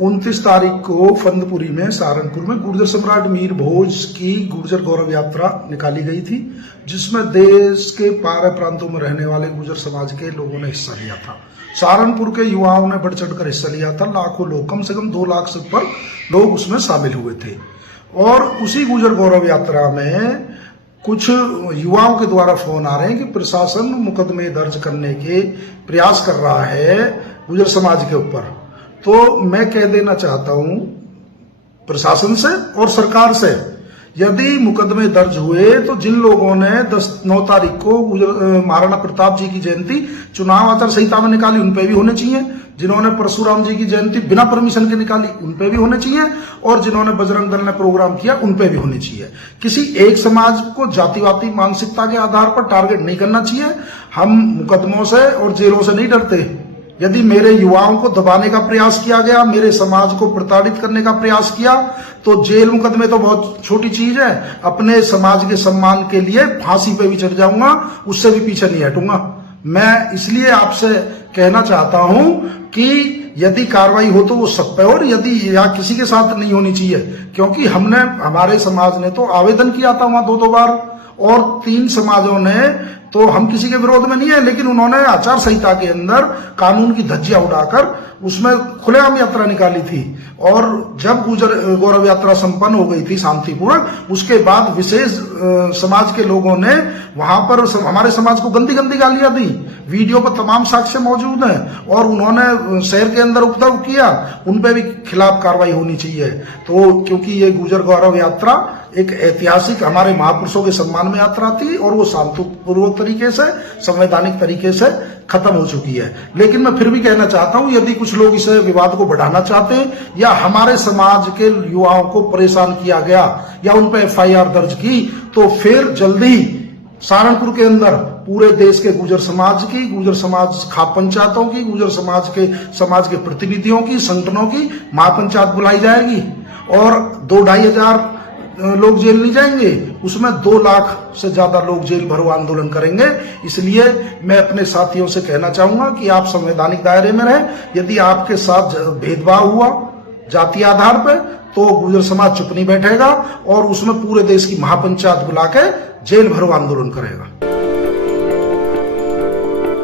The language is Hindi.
29 तारीख को फंदपुरी में सहारनपुर में गुर्जर सम्राट मीर भोज की गुर्जर गौरव यात्रा निकाली गई थी, जिसमें देश के पार प्रांतों में रहने वाले गुर्जर समाज के लोगों ने हिस्सा लिया था। सहारनपुर के युवाओं ने बढ़ चढ़कर हिस्सा लिया था। लाखों लोग, कम से कम 2 लाख से ऊपर लोग उसमें शामिल हुए थे। और उसी गुर्जर गौरव यात्रा में कुछ युवाओं के द्वारा फोन आ रहे हैं कि प्रशासन मुकदमे दर्ज करने के प्रयास कर रहा है गुर्जर समाज के ऊपर। तो मैं कह देना चाहता हूं प्रशासन से और सरकार से, यदि मुकदमे दर्ज हुए तो जिन लोगों ने 9 तारीख को महाराणा प्रताप जी की जयंती चुनाव आचार संहिता में निकाली, उन पे भी होने चाहिए। जिन्होंने परशुराम जी की जयंती बिना परमिशन के निकाली, उन पे भी होने चाहिए। और जिन्होंने बजरंग दल ने प्रोग्राम किया, उन पे भी होने चाहिए। किसी एक समाज को जातिवादी मानसिकता के आधार पर टारगेट नहीं करना चाहिए। हम मुकदमों से और जेलों से नहीं डरते। यदि मेरे युवाओं को दबाने का प्रयास किया गया, मेरे समाज को प्रताड़ित करने का प्रयास किया, तो जेल मुकदमे तो बहुत छोटी चीज है। अपने समाज के सम्मान के लिए फांसी पे भी चढ़ जाऊंगा, उससे भी पीछे नहीं हटूंगा। मैं इसलिए आपसे कहना चाहता हूं कि यदि कार्रवाई हो तो वो सब पे, और यदि या किसी के साथ नहीं होनी चाहिए, क्योंकि हमारे समाज ने तो आवेदन किया था वहां 2 बार, और 3 समाजों ने, तो हम किसी के विरोध में नहीं है, लेकिन उन्होंने आचार संहिता के अंदर कानून की धज्जियां उड़ाकर उसमें खुलेआम यात्रा निकाली थी। और जब गुर्जर गौरव यात्रा संपन्न हो गई थी शांतिपूर्वक, उसके बाद विशेष समाज के लोगों ने वहां पर हमारे समाज को गंदी गंदी गालियां दी। वीडियो पर तमाम साक्ष्य मौजूद हैं, और उन्होंने शहर के अंदर उपद्रव किया, उन पे भी खिलाफ कार्रवाई होनी चाहिए। तो क्योंकि ये गुर्जर गौरव यात्रा एक ऐतिहासिक हमारे महापुरुषों के सम्मान में यात्रा थी, और वो शांतिपूर्वक तरीके से, संवैधानिक तरीके से खत्म हो चुकी है। लेकिन मैं फिर भी कहना चाहता हूं, यदि कुछ लोग इसे विवाद को बढ़ाना चाहते हैं, या हमारे समाज के युवाओं को परेशान किया गया या उन पर FIR दर्ज की, तो फिर जल्दी सहारनपुर के अंदर पूरे देश के गुर्जर समाज की, गुर्जर समाज खाप पंचायतों की, गुर्जर समाज के प्रतिनिधियों की, संगठनों की महापंचायत बुलाई जाएगी, और 2-2.5 हजार लोग जेल नहीं जाएंगे, उसमें 2 लाख से ज्यादा लोग जेल भरो आंदोलन करेंगे। इसलिए मैं अपने साथियों से कहना चाहूंगा कि आप संवैधानिक दायरे में रहें। यदि आपके साथ भेदभाव हुआ जाति आधार पर, तो गुर्जर समाज चुप नहीं बैठेगा, और उसमें पूरे देश की महापंचायत बुला के जेल भरो आंदोलन करेगा।